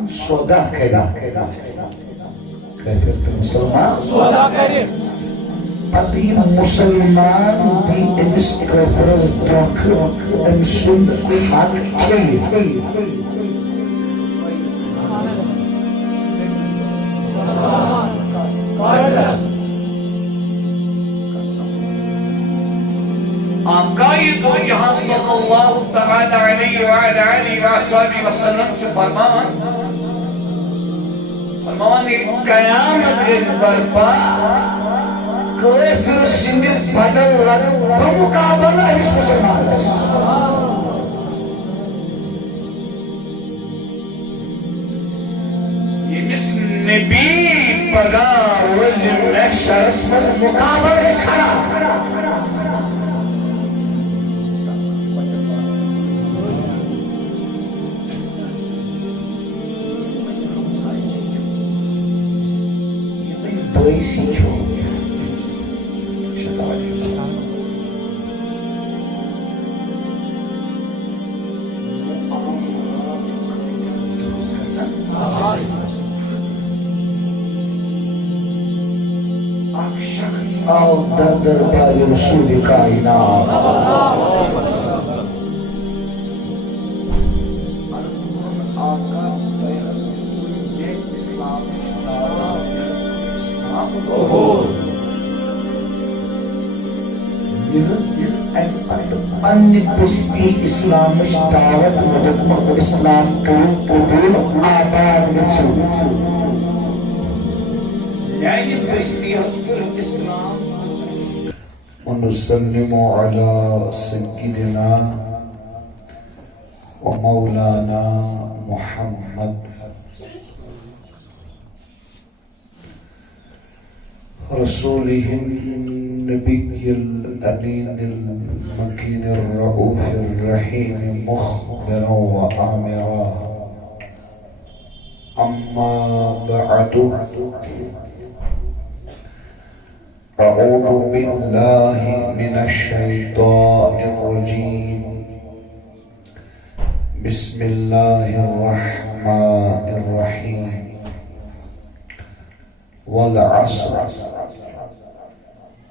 مسلمان سودا کرے کافر تو مسلمان سودا کرے پتہ یہ مسلمان بھی امس کافرس دھوکہ ام سند حق چاہیے آقای دو جہاں صلی اللہ تعالی علیہ وآلہ وسلم سے فرمان قیامت گز برپا کافر سند بدل لگ بمقابلہ اس مسلمان یمس نبی پگا روز محشرس مز مقابلہ کھڑا باعثی چھو آؤ در دربار رسول کائنات پنی بستی اسلام دعوت ودکمہ اسلام قبول آباد گچھو یعنی بستی حضور اسلام ونسلم على سيدنا ومولانا محمد رسوله النبي الأمين المكين الرؤوف الرحيم مخبرا وآمرا أما بعد أعوذ بالله من الشيطان الرجيم بسم الله الرحمن الرحيم والعصر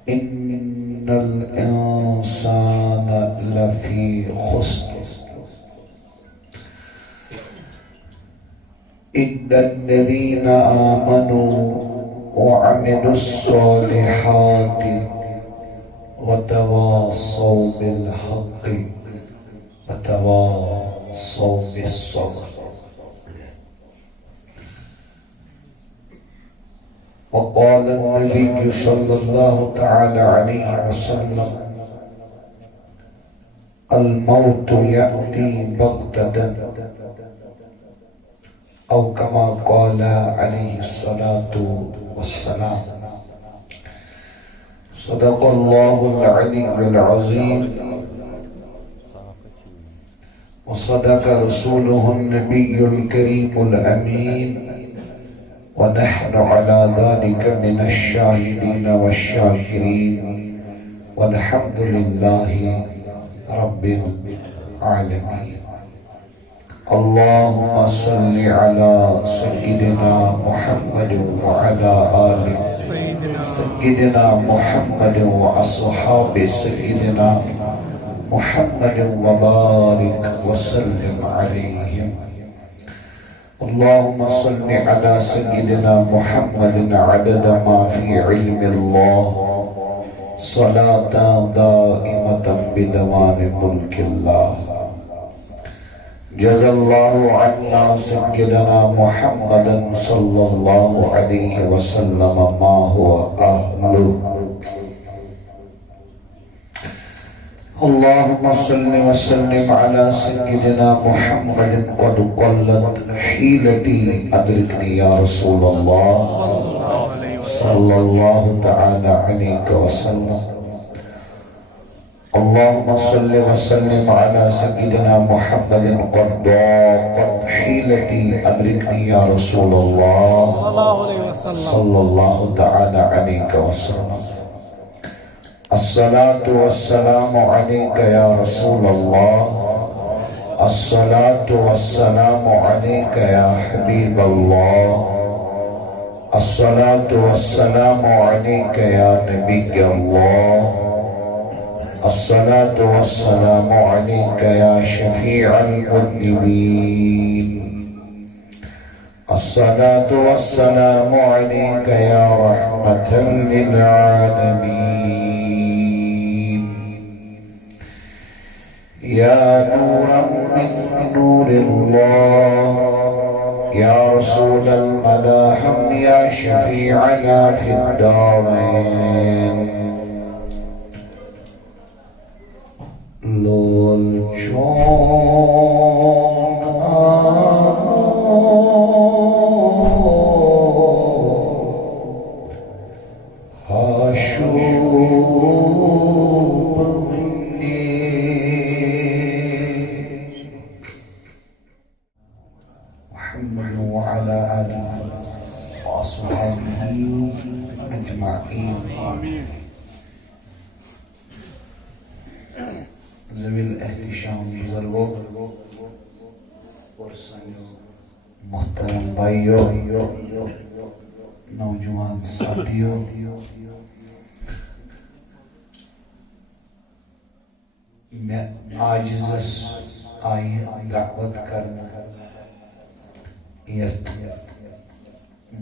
إن الإنسان لفي خسر إلا الذين آمنوا وعملوا الصالحات وتواصوا بالحق وتواصوا بالصبر وقال النبي صلى الله تعالى عليه وسلم الموت يأتي بغتة أو كما قال عليه الصلاة والسلام صدق الله العلي العظيم وصدق رسوله النبي الكريم الأمين ونحن على ذلك من الشاهدين والشاكرين والحمد لله رب العالمين اللهم صل على سيدنا محمد وعلى آل سيدنا محمد وأصحاب سيدنا محمد وبارك وسلم عليهم اللهم صل على سيدنا محمد عدد ما في علم الله صلاة دائمة بدوام ملك الله جزا الله عنا سيدنا محمدا صلى الله عليه وسلم ما هو أهله اللهم صل وسلم على سيدنا محمد قد قلت حيلتي أدركني يا رسول الله صلى الله تعالى عليك وسلم اللهم صل وسلم على سيدنا محمد قد ضاقت حيلتي أدركني يا رسول الله صلى الله تعالى عليك وسلم الصلاة والسلام عليك يا رسول الله الصلاة والسلام عليك يا حبيب الله الصلاة والسلام عليك يا نبي الله الصلاة والسلام عليك يا شفيع المذنبين الصلاة والسلام عليك يا رحمة للعالمين يا نورا من نور الله يا رسول الملاحم يا شفيعنا في الدارين لول جون هاشوب محمد وعلى آله وأصحابه أجمعين ذوي الاحتشام بزرگوں اور سنو محترم بھائیوں نوجوان ساتھیوں میں عاجزس آئی دعوت کرنا یت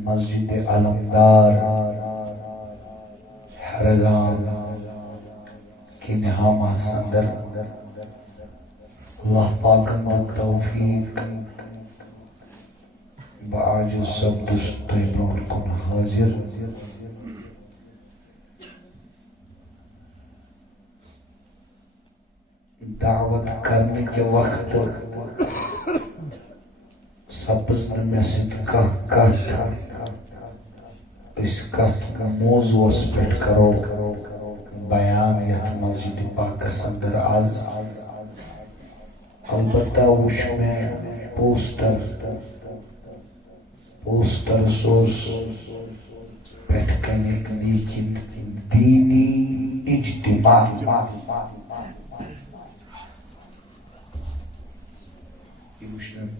مسجد علمدار ہرگام کی نہامہ سندر اللہ پاکن و توفیق بعاجز سبدس طیبرون کن حاضر دعوت کرنے کے وقت سبز میں سے اس کت موضوع اس پیٹ کرو بیان یت مسجد پاک اندر آز البتہ وش میں پوسٹر سوز پیٹ کرنے لیکن دینی اجتماع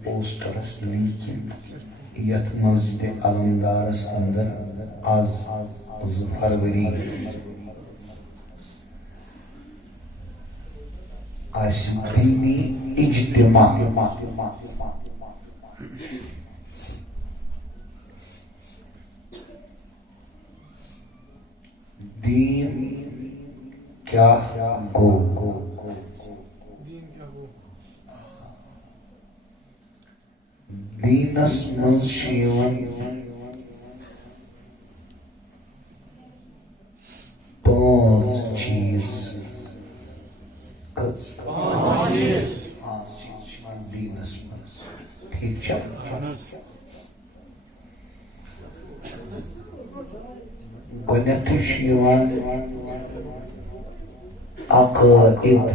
پوسٹرس لیکن یت مسجد علمدارس اندر آز فروری آسم دینی اجتماع دین کیا گو دینس منز شیون پانچ چیز پانچ چیز دینس منز ٹھیک چل گنیت شیون عقائد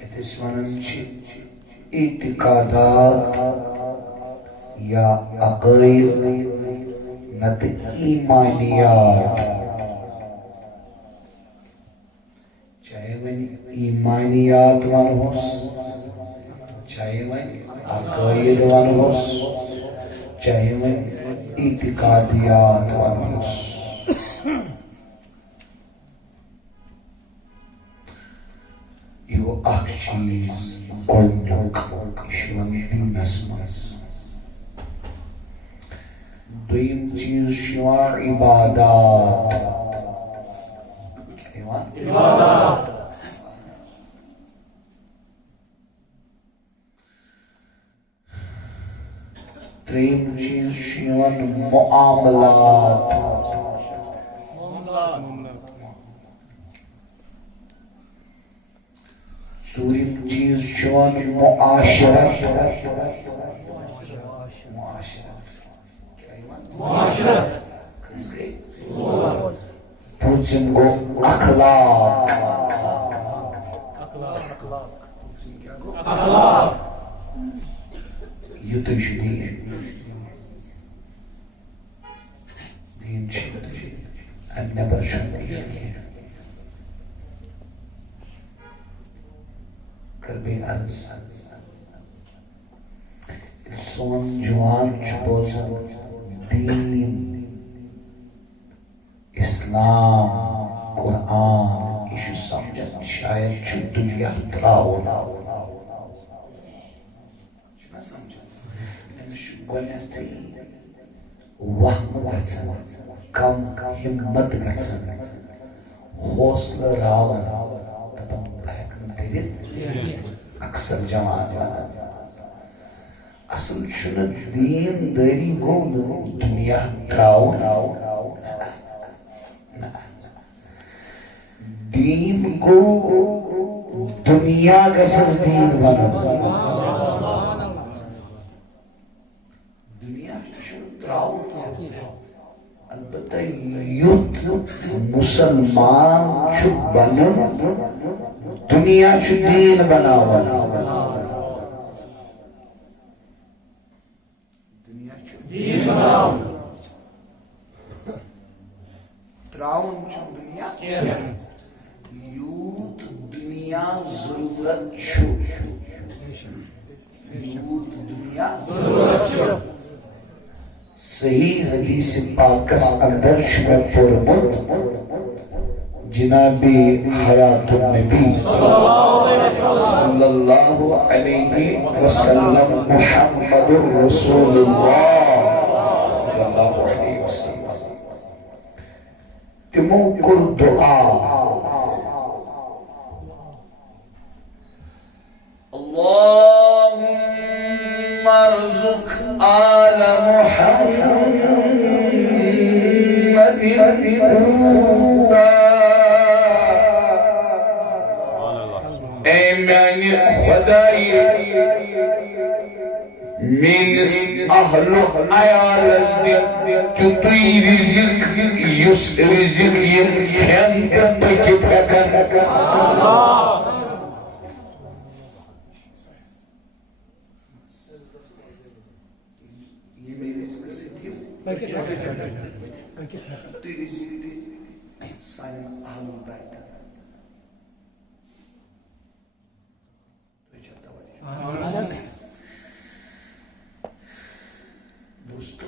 اتس ونن چھ اعتقادات یا عقائد نت ایمانیات چاہے ون ایمانیات ونہوس چاہے ون عقائد ونہوس چاہے ون اعتقادیات ونہوس یہ اخ چیز گۄڈنیُک شیون دینس منٛز دوٚیِم چیز شیون عبادات عبادات ترٛیٚیِم چیز شیون معاملات ژوٗرِم چیز شیون معاشرت پوٗژِم گوٚو اخلاق یُتُے چھُ دیٖن دیٖن چھُ اَمہِ نٮ۪بر چھُنہٕ دیٖن کینٛہہ کر بے عرض سون جوان بوزن دین اسلام قرآن یہ سمجھن شاید دنیا تراؤن گۄڈنٮ۪تھٕے وہمہٕ گژھن کم ہمت گژھن حوصلہٕ راوان دپان بہٕ ہٮ۪کہٕ نہٕ کٔرِتھ اکثر جوان ونان اصل چھُنہٕ دیٖن دٲری گوٚو نہٕ دُنیا ترٛاوُن دیٖن گوٚو دُنیا گژھٮ۪س دیٖن بنُن البتہ یُتھ مسلمان چھُ بنُن دنیا چھُ دیٖن بناوان تراؤن چھُ دنیا یوٗت دنیا ضروٗرت چھُ یوٗت دنیا ضروٗرت چھُ صحیح حدیث پاکس اندر میں پورمت جناب حیات النبی صلی اللہ علیہ وسلم محمد رسول اللہ صلی اللہ علیہ وسلم تمو کل دعا اللہم ارزق آل محمد قوتا اے میانی خدائی مینس اہل عیالس دن چوتوی رزق یس رزق یم کھین تم پکت ہکن دوستو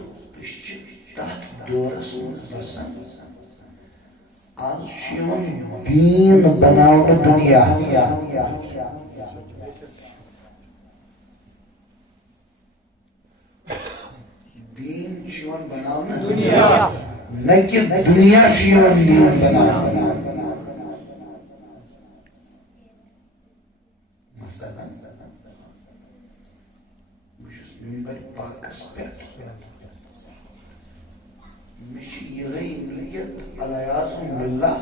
تحت دورس مز بسان آز دین بناون دنیا دین چیون بناون دنیا نہ کہ دنیا چیون دین بناون مثلا بشس منبر پاکس پٮ۪ٹھ مےٚ چھِ یِہے نیت علیاذم باللہ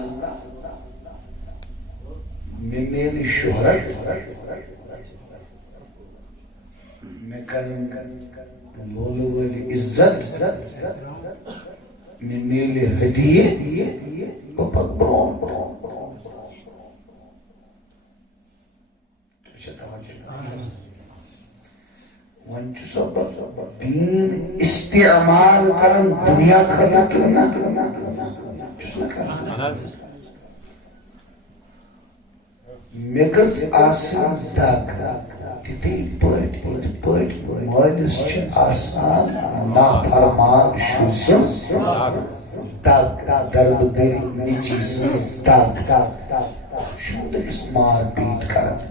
مےٚ میلہِ شہرت مےٚ کرن لولہٕ وٲلۍ عزت مےٚ میلہِ ہدیہِ بہٕ پکہٕ برٛونٛہہ برٛونٛہہ تُہۍ چھا توجہ وۄنۍ چھُ سا بہٕ دیٖن استعمال کران دنیا خٲطرٕ کِنہٕ نہ چھُس نہ کران مےٚ گٔژھ آسٕنۍ دگ تِتھٕے پٲٹھۍ مٲلِس چھِ آسان نافرمان شُرۍ سٕنٛز دگ دربٕدٔری نیٚچی سٕنٛز دگ سُہ چھُنہٕ تٔمِس مار پیٖٹ کران سُہ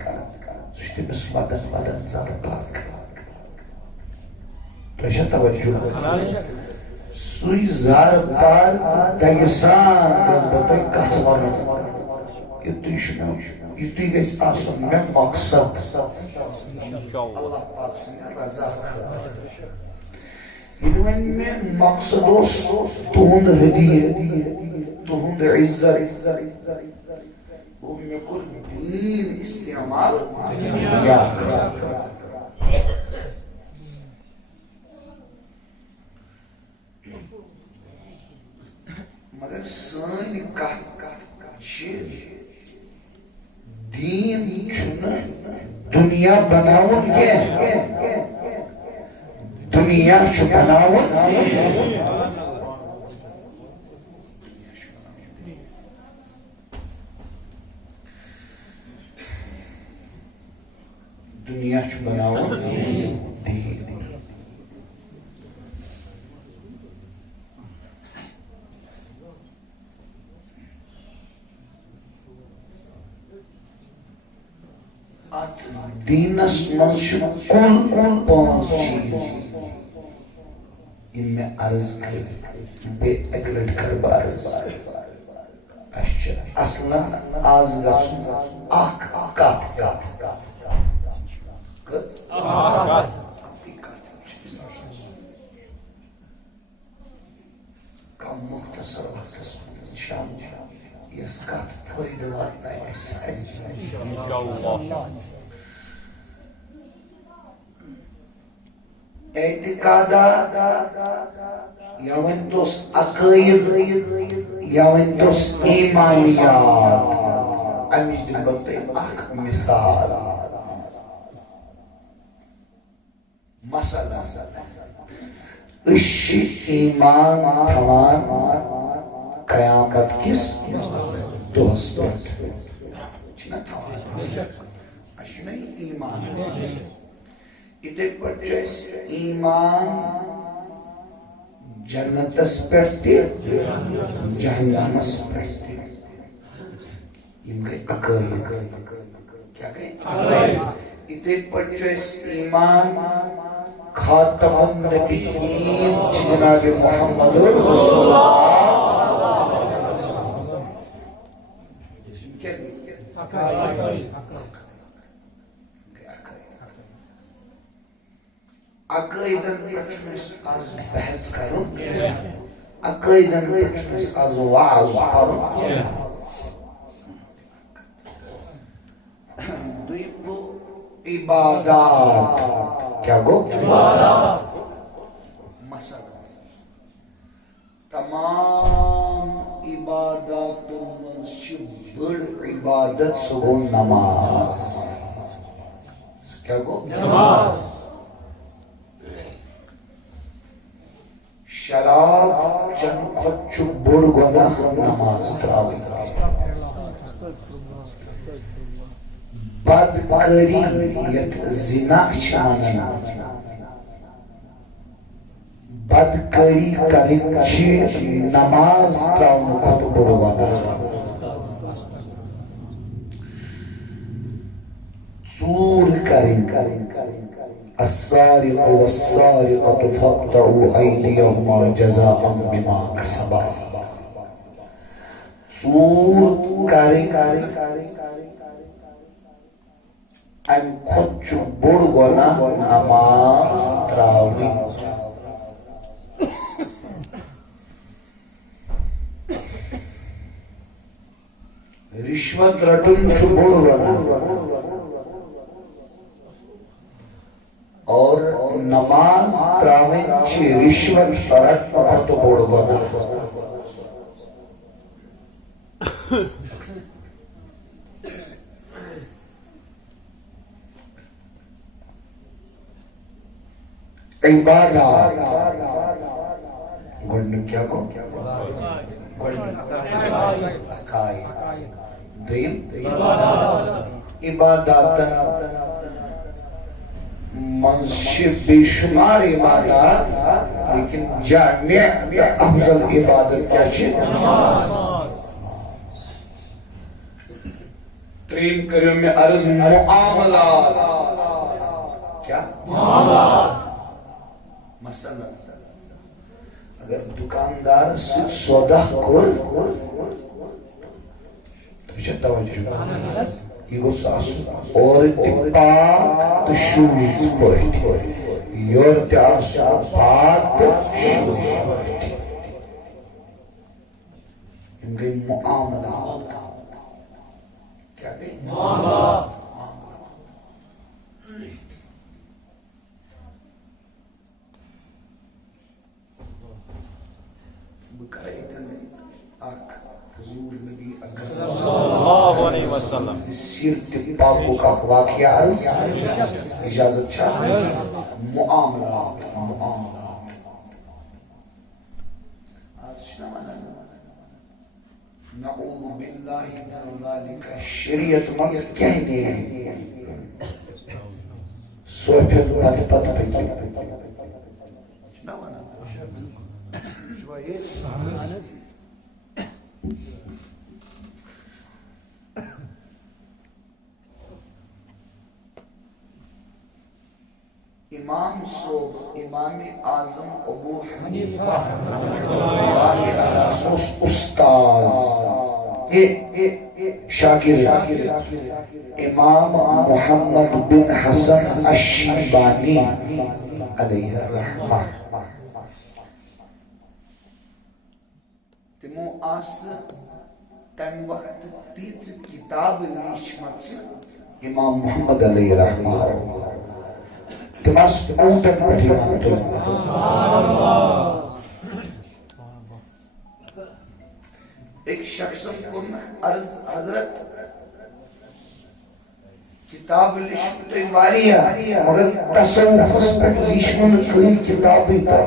چھُ تٔمِس ودن زارپار کران تۄہہِ چھا توجہ سُے زارپار تہٕ دگہِ سان گژھٕ بہٕ تۄہہِ کتھ ونُن یُتُے چھُ مےٚ یُتُے گژھِ آسُن مےٚ مقصد اللہ پاک سٕنٛدِ رضا خٲطرٕ ییٚلہِ وۄنۍ مےٚ مقصد اوس تُہُنٛد ہدیہِ تُہُنٛد عزت گوٚو مےٚ کوٚر دیٖن استعمال دنیا خٲطرٕ مگر سٲنۍ کتھ چھِ دیٖن چھُنہٕ دنیا بناوُن کینٛہہ دنیا چھُ بناوُن دنیا چھ بناون دین. ات دینس من کل پانچ چیز یم میں عرض کر بے اک لٹ کر عرض اصلا آز گژھُن اکھ کتھ کٔژ کم مختصر وقتس منٛز انشاءاللہ یس کتھ فٲیدٕ واتنایہِ اسہِ سارنٕے. اعتقادات یا ونتوس عقائد یا ونتوس ایمانیات. امچ دم بہٕ تۄہہِ اکھ مثال. مثلا أسۍ چھِ ایمان تھاوان قیامت کِس دۄہس پٮ۪ٹھ چھِنا تھاوان. اَسہِ چھُنا یہِ ایمان. اِتھے پٲٹھۍ چھُ اَسہِ ایمان جنتس پٮ۪ٹھ تہِ جہنمس پٮ۪ٹھ تہِ. یِم گٔے عقٲیِد. کیٛاہ گٔے؟ اِتھے پٲٹھۍ چھُ اَسہِ ایمان خاتم النبیین چھِ جناب محمد رسول اللہ. عقائدن پٮ۪ٹھ چھُنہٕ اَسہِ آز بحث کرُن. عقائدن پٮ۪ٹھ چھُنہٕ اَسہِ آز وعظ پرُن. دوٚیِم گوٚو عبادات. کیا گو؟ مثلا تمام عباداتو منٛز چھِ بٔڑ عبادت سُہ گوٚو نماز. کیا گو؟ نماز. شراب چنہٕ کھۄتہٕ چھُ بوٚڑ گۄناہ نماز تراوٕنۍ. بدکاری یتھ زنا چھِ ونان بدکاری کرٕنۍ چھِ نماز تراونہٕ کھۄتہٕ بوٚڑ گۄناہ. ژوٗر کرٕنۍ. السارق والسارقة فاقطعوا أيديهما جزاء بما كسبا. ژوٗر کرٕنۍ امہِ کھۄتہٕ چھُ بوٚڑ گۄناہ نماز تراوٕنۍ. رشوت رٹُن چھُ بوٚڑ گۄناہ اور نماز تراوٕنۍ چھِ رشوت رٹنہٕ کھۄتہٕ بوٚڑ گۄناہ. عبادات گۄڈنیُک کیٛاہ گوٚو؟ گۄڈنیُک عقائد. دوٚیِم عباداتن منٛز چھِ بے شُمار عبادات لیکن جامع تہٕ افضل عبادت کیٛاہ چھِ؟ ترٛیٚیِم کٔرِو مےٚ عرض معاملات. کیٛاہ؟ معاملات. مثلا اگر دکاندارس سۭتۍ سودا کوٚر تُہۍ چھا توجہ یہِ گوٚژھ آسُن اورٕ تہِ پاک تہٕ شوٗژ پٲٹھۍ یورٕ تہِ آسُن پاک تہٕ شوٗژ پٲٹھۍ. یِم گٔے معاملات. کیٛاہ گٔے؟ معاملات. بہٕ کرٕ ییٚتٮ۪ن اکھ حضور نبی اکرم صلی اللہ علیہ وسلم سیرتِ پاکُک اکھ واقعہ عرض. اجازت چھا؟ معاملات. آز چھِنا ونان نعوذ باللہ من ذالک شریعت منٛز کیٚنٛہہ نیرِ سوپھن پت پت پکیو امام صوب امام اعظم ابو حنیفہ سوس استاذ شاگرد امام محمد بن حسن الشیبانی علیہ الرحمہ تمو آس تم وقت تیز کتاب لیچمت امام محمد علیہ الرحمہ تماس اونٹن پٹھی مانتے ایک شخص کو عرض حضرت کتاب لشم تو واری ہے مگر تصوفس پر لشمن کوئی کتاب ہی تھا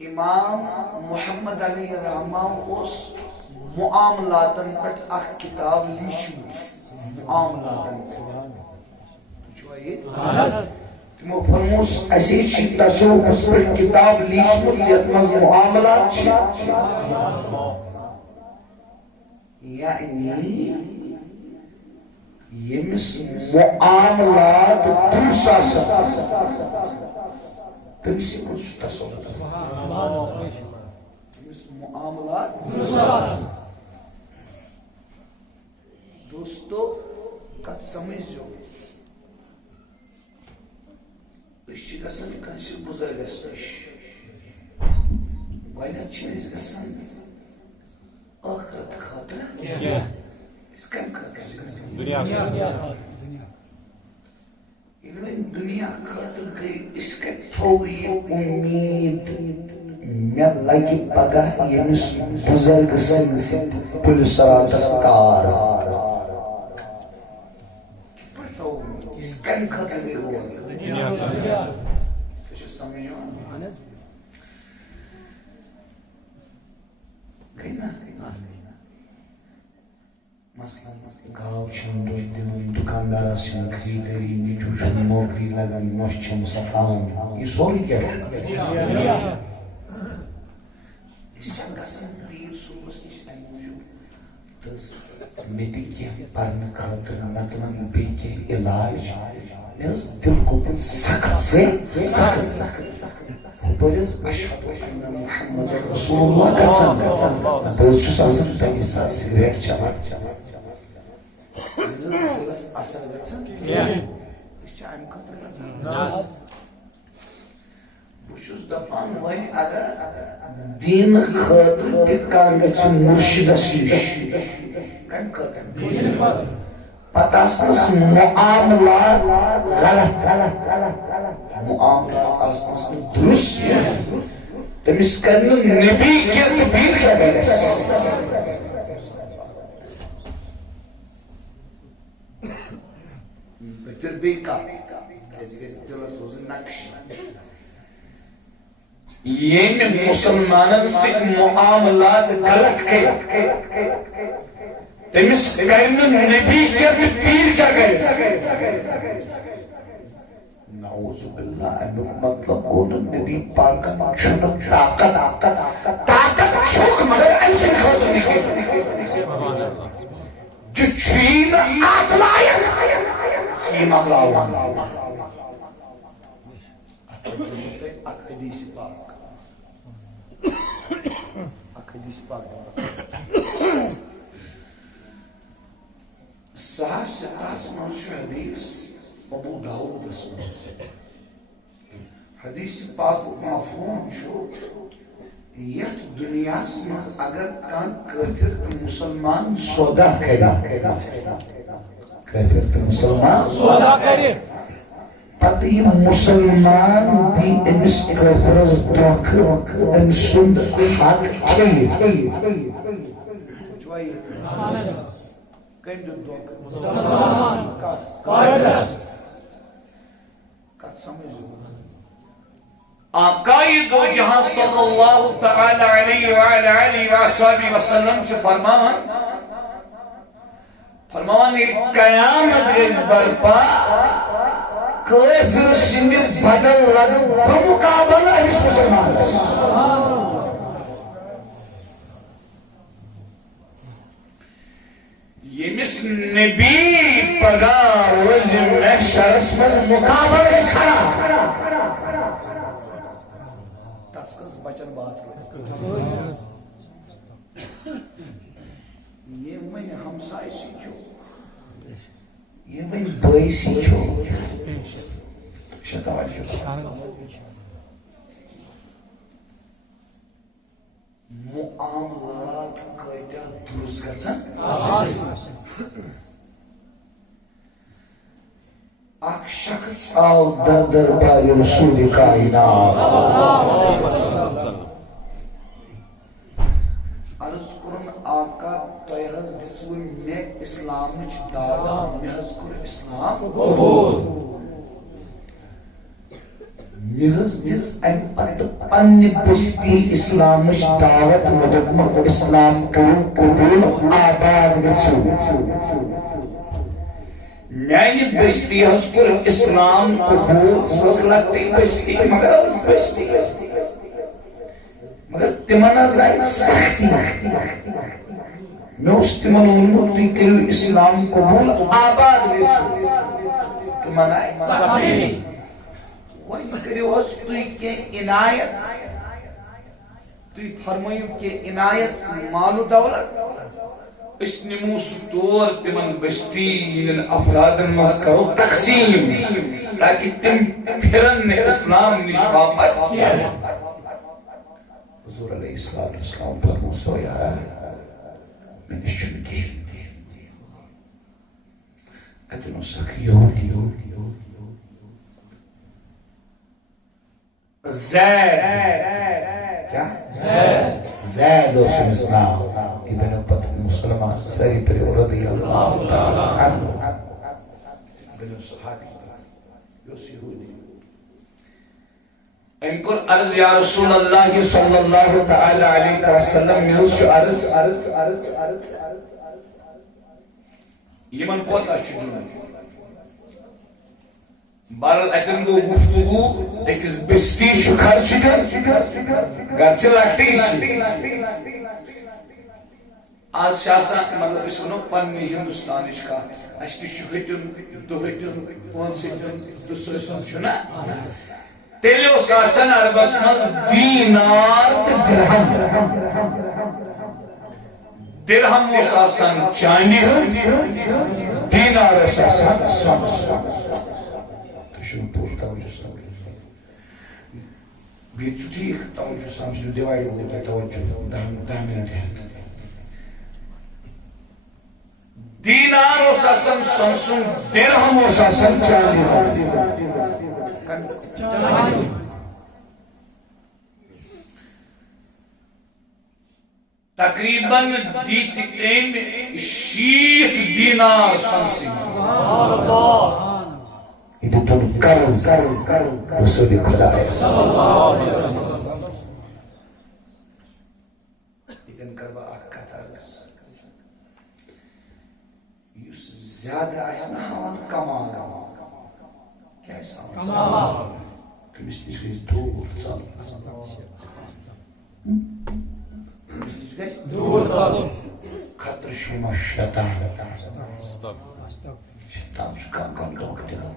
امام محمد علیہ الرحمہ اس معاملاتن پٹ اخ کتاب لیشمت معاملاتن تمو فرموس اسی چھ تصوفس پر کتاب لیشمت یتمز معاملات چھ یعنی یمس معاملات درسا سا تمسی کچھ تصوف معاملات دوستو کت سمجھو اسی گسن کنسی بزرگس نش گوڑنیت چیز گسن آخرت خاطر اس کم خاطر گسن دنیا دنیا خاطر گئی اس کے تھو یہ امید میں لگی پگہ یمس بزرگ سن پولیس راتس تار اس کم خاطر گئی ہو تو سمجھو گئی نا مثلا گاو چھن دود دن دکاندار سن خریداری نیچو چھن نوکری لگن نوش چھن ستاون یہ سوری کیا ہے اس چھن گسن دیر صبح نش امہ موجود تس مے تہ کی پرن خاطر نتمن بیٚیہِ علاج مے دل کو سخت سے سخت بس اشہد ان محمد رسول اللہ گژھان بس چھس آسان تمہِ ساتہٕ سگریٹ چٮ۪وان دلس اثر گژھان أسۍ چھِ امہِ خٲطرٕ گژھان بہٕ چھُس دپان وۄنۍ اگر دیٖن خٲطرٕ تہِ کانٛہہ گژھِ مُرشِدس نِش کمہِ خٲطرٕ پتہٕ آسنس معاملات غلط معاملات آسنس درست تمس کرن نبی کیا تو پیر کیا کرے بہتر بیکا دلس روز نقش یم مسلمانن سۭتۍ معاملات غلط کر تمس کرن نبی کیا تو پیر کیا کرے نعوذ باللہ امیک مطلب گو نبی پاکن چھن طاقت چھوک مگر ایسے خاطر نکل جو چھین آت لائق کی مغلاوان اک حدیث پاک ساس ستاس منش حدیث ابو داود حدیث پاک مفہوم چھو یت دنیا مز اگر کان کافر تو مسلمان سودا کرے کافر تو مسلمان سودا کرے پتہ یہ مسلمان بھی امس کافرس دھوکہ امس سند حق کھے کم دن دھوکہ مسلمان کافرس کت سمجھو آقای دو جہاں صلی اللہ تعالی علیہ وآلہ وآلہ وسلم سے فرمان فرمان قیامت گز برپا کافر سند بدل لگ بمقابل امس مسلمان یمس نبی پگا روز محشرس مز مقابل کھڑا تس کس بچن بات یہ من ہمسائے سیکھو یہ من بھائی سیکھو معاملات کتیا درست گژھن اکھ شخص آو در دربار رسول کائنات عرض کرن آقا تۄہہِ حظ دِژوٕ مےٚ اسلامٕچ دعوت مےٚ حظ کوٚر اسلام قبول مےٚ حظ دِژ امہِ پتہٕ پننہِ بستی اسلامٕچ دعوت مےٚ دوٚپمکھ اسلام کٔرِو قبول آباد گٔژھِو میانہِ بستی حظ کوٚر اسلام قبول سۄ ٲس لۄکٹٕے بستی مگر ٲس بستی مگر تمن حظ آیہِ سختی مےٚ اوس تمن ووٚنمُت تُہۍ کٔرِو اسلام قبول آباد گٔژھِو تمن آیہِ سختی وۄنۍ کٔرِو حظ تُہۍ کینٛہہ عنایت تُہۍ فرمٲیِو کینٛہہ عنایت مال و دولت أسۍ نِمو سُہ تور تمن بستی ہٕنٛدٮ۪ن افرادن منٛز کرو تقسیٖم تاکہِ تِم پھرن نہٕ اسلام نِش واپس حضور علیہ السلام فرمو سویا میں نش چھُنہٕ کِہیٖنۍ اتن اوس اکھ یہودی زید اوس أمِس ناو یہِ بنیو پتہٕ مسلمان سٲری پٔرِو رضی اللہ تعالیٰ عنہ بنیو صحابی یہِ اوس یہودی أمۍ کوٚر عرض یا رسول اللہ صلی اللہ تعالیٰ علیہ وسلم مےٚ حظ چھُ عرض یِمن کوتاہ چھُ دیُن بہرحال اتن گو گفتگو أکِس بستی چھُ خرچہٕ دیُن گرچہِ لۄکٹٕے چھِ آز چھِ آسان مطلب أسۍ وَنو پننہِ ہندوستانٕچ کتھ اَسہِ تہِ چھُ ہیٚتیُن دُہٲتیُن پونٛسہٕ ہیٚتیُن دُسٲسِم چھُنا تیٚلہِ اوس آسان عربس منٛز دینار تہٕ درہم درہم اوس آسان چاندِ ہُنٛد دینار اوس آسان سۄنس تُہۍ چھِو نہٕ پوٗرٕ توجہ سمجھ بیٚیہِ چھُ ٹھیٖک توجہ سمجھنہٕ دِوایہِ گوٚو تۄہہِ توجہ دہ منٹ ہٮ۪تھ دینار اوس آسان سۄنسُن درہم اوس آسان چاندِ ہُنٛد تقریباً دِتۍ أمۍ 60 دینار سۄنسٕے یہِ دِتُن قرض رسول خۄدایس ییٚتٮ۪ن کرٕ بہٕ اکھ کتھ عرض یُس زیادٕ آسہِ نہ ہاوان کمال کیٛاہ آسہِ ہاوان تٔمِس نِش گژھِ دوٗر ژلُن تٔمِس نِش گژھِ دوٗر ژلُن خطرٕ چھُ یِوان شیطان چھُ کم دھوکہٕ دِوان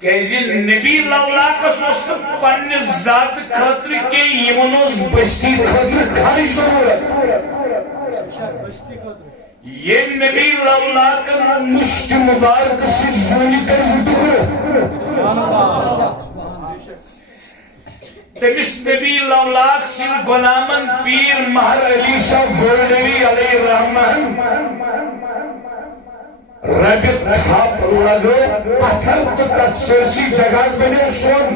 کیازِ نبی لولاکس اوس نہٕ پننہِ ذاتہٕ خٲطرٕ کینٛہہ یِمن اوس بستی خٲطرٕ خرٕچ ضروٗرت ییٚلہِ نبی لولاکن مُشتہِ مُبارکہٕ سۭتۍ زوٗنہِ کٔرۍ زٕ ٹُکرٕ تٔمِس نبی لولاک سٕنٛدۍ غۄلامن پیٖر مہر علی شاہ گولڈری علیہ رحمان رگہٕ تھپھ لگٲو پتھر تہٕ تتھ سٲرسٕے جگہس بنیو سۄن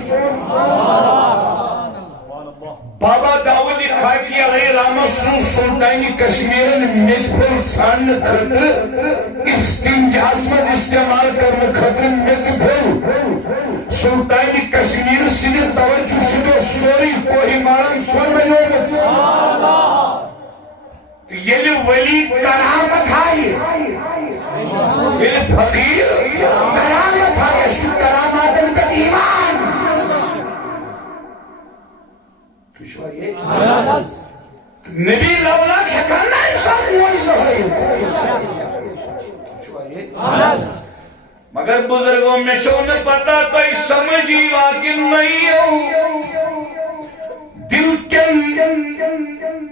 بابا داؤد خاکی علیہ رحمہ سُنٛد سلطانِ کشمیٖرن میٚژ پھوٚل ژھانڈنہٕ خٲطرٕ استنجاہس منٛز استعمال کرنہٕ خٲطرٕ میٚژ پھوٚل سلطانِ کشمیٖر سٕنٛدِ توجہ سۭتۍ اوس سورُے کوہی مارن سۄن بنیومُت تہٕ ییٚلہِ ولی کرامت آئی فقیر کرامت آئی کرامات پر ایمان نبی لولا کھکانا انسان موجزہ ہوئی مگر بزرگوں میں شون پتا تو سمجھی واقع نہیں ہو دل کے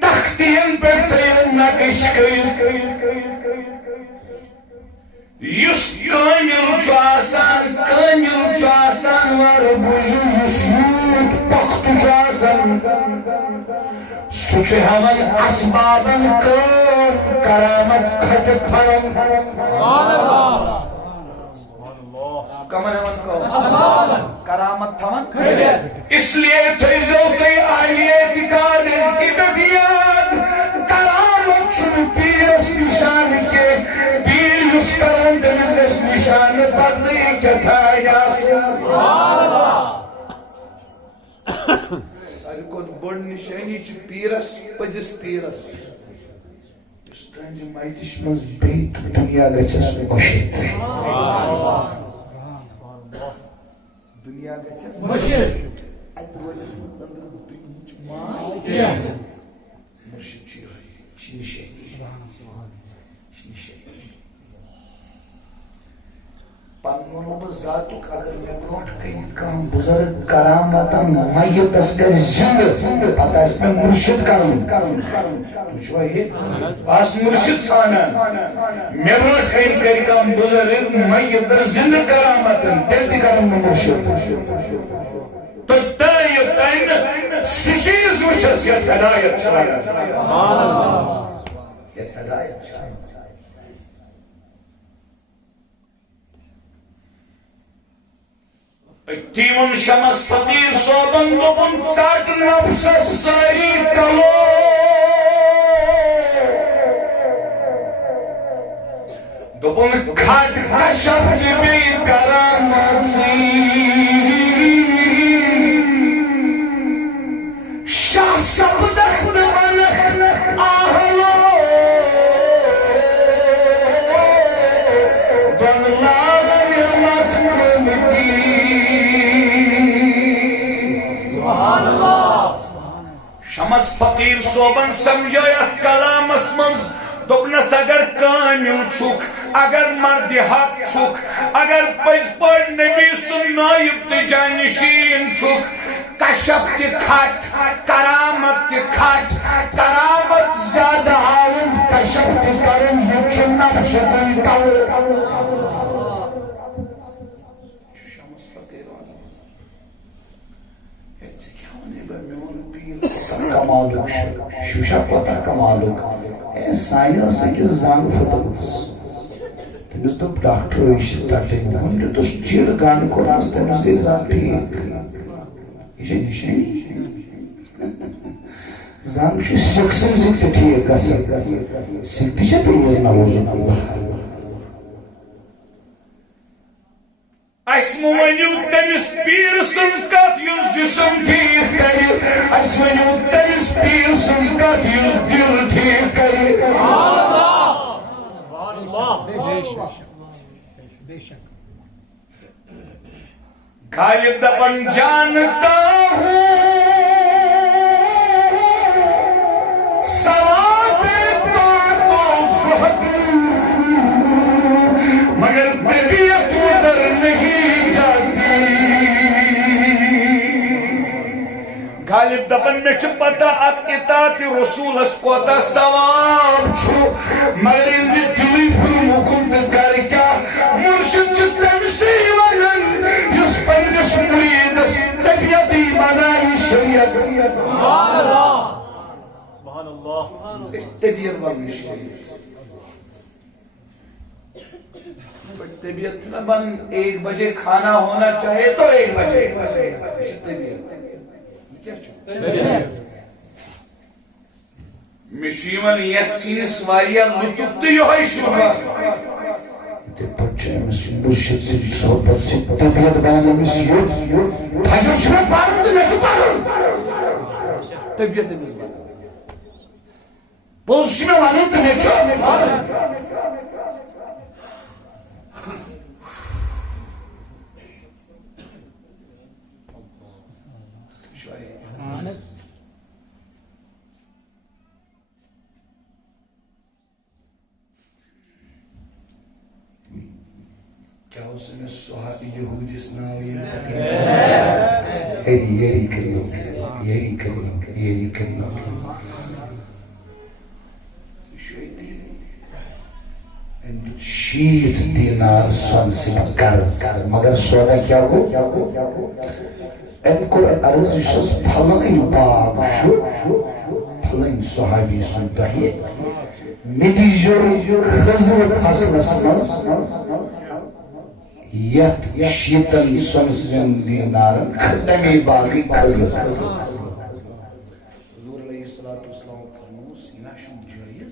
تختین پر تیل نقش کر یس کامل چاسان وار بوجو یس یوت پخت چاسان سچ ہمن اسبابن کرامت کھٹت تھرم کمن ہمن کرامت تھمن اس لیے تھیزو کئی آئلی اعتقاد اس کی بدیات کرامت چھن پیرس نشان کے پیر اس کرن دنس اس نشان بدلی کے تھایا ساری کو بڑ نشانی چھ پیرس پجس پیرس اس تنج مائدش مز بیت دنیا گچس مشید دنیا گچس مشید مرشد چی پنونو بہ ذاتک اگر میں برونٹ کئی کام بزرگ کرامتا میت اس کر زند پتہ اس میں مرشد کرن چھوا یہ باس مرشد سانا میں برونٹ کئی کام بزرگ میت در زند کرامتا تیتی کرن مرشد تو تایت تین سچیز وچس یت ہدایت چاہیے یت ہدایت چاہیے تیمن شمس فقیر صوبن دوپن سات نفس ساری کلو دوپن کھاد کشب کی بی کرامت سی شاہ سب دخت منخ آہلو دن لاغر مت ممتی شمس فقیر صوبن سمجھایت کلام اسمنز دوپنس اگر کامل چھک اگر مرد حق چھک اگر پز پڑ نبی سن نائب تی جانشین چھک کشف تی کھٹ کرامت تی کھٹ کرامت زیادہ عالم کشف تی کرن یہ چنہ سکوئی کل شمس فقیر کمالو شوشا پتا کمالو اے سائنل سکس زنگ فٹمس تمس دپ ڈاکٹر ایشی ژٹن ہن دس چیڑ گان کورنس تمس گئی زنگ ٹھیک یہ نشانی زنگ سکسن سکت ٹھیک گژھان سکت چھ پیر نوز اللہ اسم ونیو تمس پیر سنز کت یس جسم ٹھیک کرے اسم ونیو تمس پیر سنز کت یس دل ٹھیک کرے غالب دپن جانتا ہوں ثواب پاک و فہد مگر طبیعت ادھر نہیں جاتی غالب دپن میں چھ پتہ ات اطاعت رسول اس کوتا ثواب چھو مگر ان دلی پھر مکم تر کر کیا مرشد چھ تمسی ونن یس پنس مریدس طبیعتی بنائی شریعت سبحان اللہ سبحان اللہ طبیعت والی شریعت طبیعت نہ بن 1 بجے کھانا ہونا چاہے تو 1 بجے طبیعت مشیمن یت سینس واریا لطف تو یہ شروع تے بچے مسلم مرشد سے صحبت سے طبیعت بنانا مسیوت حضرت شروع پارن تو میں سے پارن طبیعت مسلم Pozisi mi var ne demek o? Kya usne sahabi Yehudis naam yeri kırıyor. شیت دینار سن سے قرض مگر سودا کیا ہو ام کور عرض یس پھلائن باغ شو پھلائن صحابی سن تہی مدیجو خزر فصلس منز یت شیتن سن سن دینار ختمی باغی خزر حضور علیہ السلام فرموس نشم جائز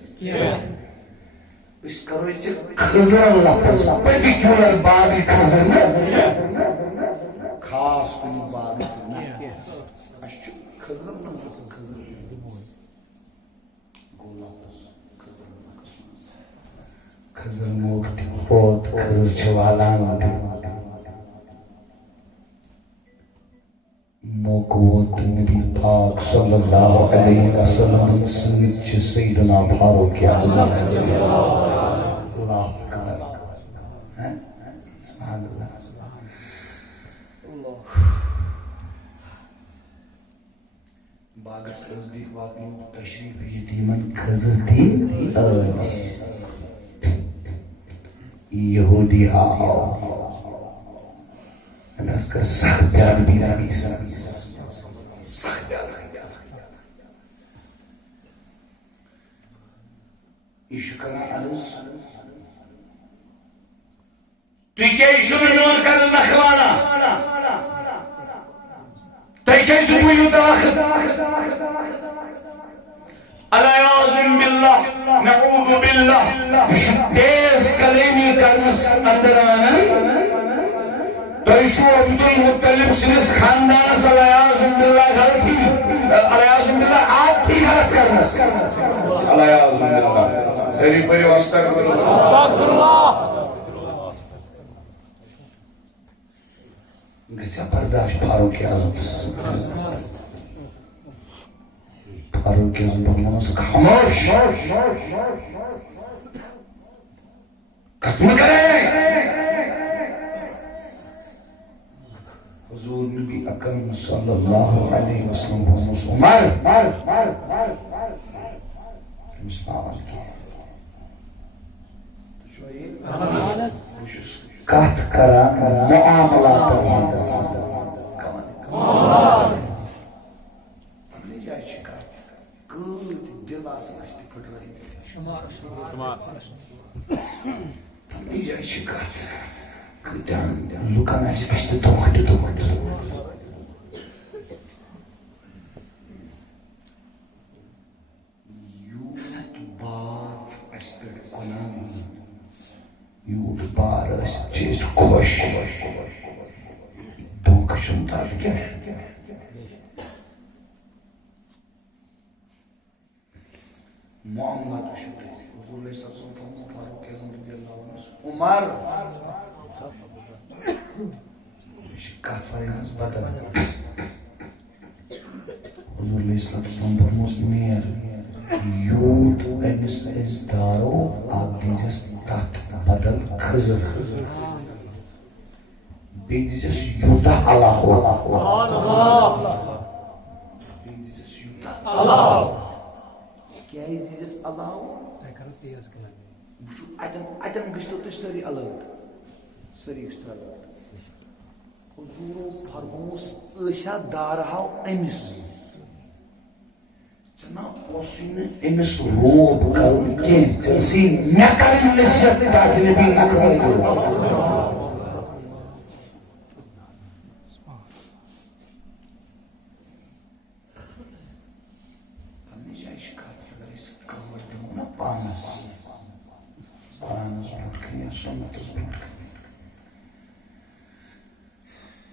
اس کرو خزر لفظ پرٹیکولر باغی خزر نا خاص کنی باغی نا اشچ خزر نا خزر گو لفظ خزر موقتی خود خزر چوالان موقوت نبی پاک صلی اللہ علیہ وسلم سوچ سیدنا فاروق اعظم اللہ اکبر سبحان اللہ باغس نزدیک واقع تشریف یتیمن خضر دی یہودی آؤ اس کا سخت پیار بھی نبی سخت پیار ایشو کرنا عرض تو کیا ایشو میں نون کرنا نخوانا تو کیا ایشو میں یوں داخل علیہم باللہ نعوذ باللہ ایشو تیز کلیمی کرنا اندر آنا تو ایشو عبدال مطلب سنس خاندان سے علیہم باللہ غلطی علیہم باللہ آپ تھی غلط کرنا علیہم باللہ سری پری استغفر اللہ گچا برداشت فاروق اعظم بگلوں سے خاموش ختم کرے حضور نبی اکرم صلی اللہ علیہ وسلم عمر مسماوال کی کات کرا معاملات ہنس پنی جائے شکایت کت دل آسن اشتی پھٹرائی پنی جائے شکایت کتان لکان اشتی دوخت یوت بار اس چیز خوش دونک شمتاد کیا معاملات و شکر حضور علیہ السلام فاروق اعظم رضی اللہ عنہ عمر شکات والی ناس بدل حضور علیہ السلام فرموس میر یوت امس از دارو آپ دیجس تحت بدل خزر بیدیجس یوتا اللہ بیدیجس یوتا اللہ کیا ہے دیجس اللہ بشو ادم گشتو تو سری اللہ سری گشتو حضور فرموس اشا دارہاو امس چنا اوسین امس روب کرن کین چسی نکرن نسیت تاکہ نبی نکرن ہمیشہ شکایت اگر اس کور دیونا پانس قرآن از بروٹ کنیا سنت از بروٹ کنیا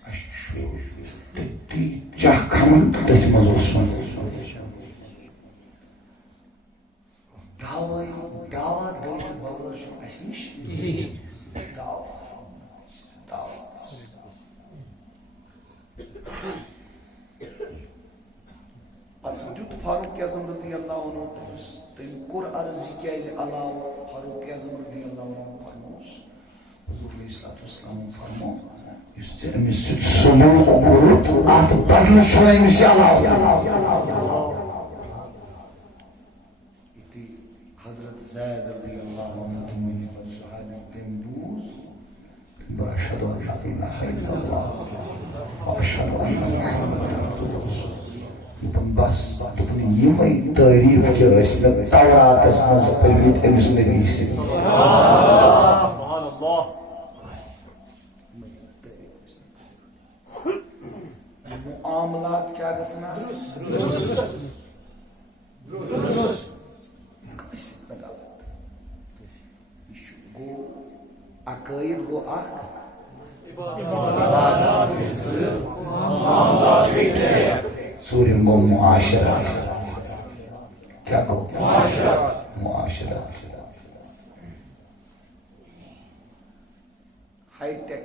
اشو تی چاہ کھمن تیت مزو سن دعوت دینک بغیر چھُ اَسہِ نِش دعوت پتہٕ دیُت فاروق اعظم رضی اللہ عنہ تٔمۍ کوٚر عرض یہِ کیازِ علاوٕ فاروق اعظم رضی اللہ عنہ فرمووُس حضور علیہ الصلوۃ والسلام فرمو یُس ژےٚ أمِس سۭتۍ سلوٗک کوٚرُتھ اَتھ بدلہٕ چھُ أمِس یہِ علاوٕ یُتھُے حضرت زید رضی اللہ عنہ تِمنٕے پتہٕ صحابی تٔمۍ بوٗز تٔمۍ اشہدُ ان لا الہ الا اللہ واشہدُ ان محمدًا رسول اللہ بس دوٚپُن یِمے تعریٖف کہِ ٲسۍ مےٚ توراتس منٛز پٔرمٕتۍ أمِس نبی سٕنٛدۍ معاملات کیٛاہ گژھن آسٕنۍ کٲنٛسہِ نہٕ غلط یہِ چھُ گوٚو عقٲیِد گوٚو اکھ ژوٗرِم گوٚو معاشرت کیٛاہ گوٚو معاشرت ہائی ٹیک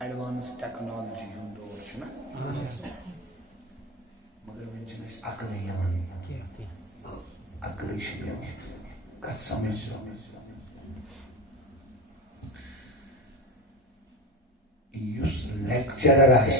ایڈوانس ٹیکنالوجی ہُنٛد دور چھُنہ مگر وۄنۍ چھِنہٕ أسۍ عقلٕے یِوان عقلٕے چھِ یِوان کتھ سمجھ یُس لیکچرر آسہِ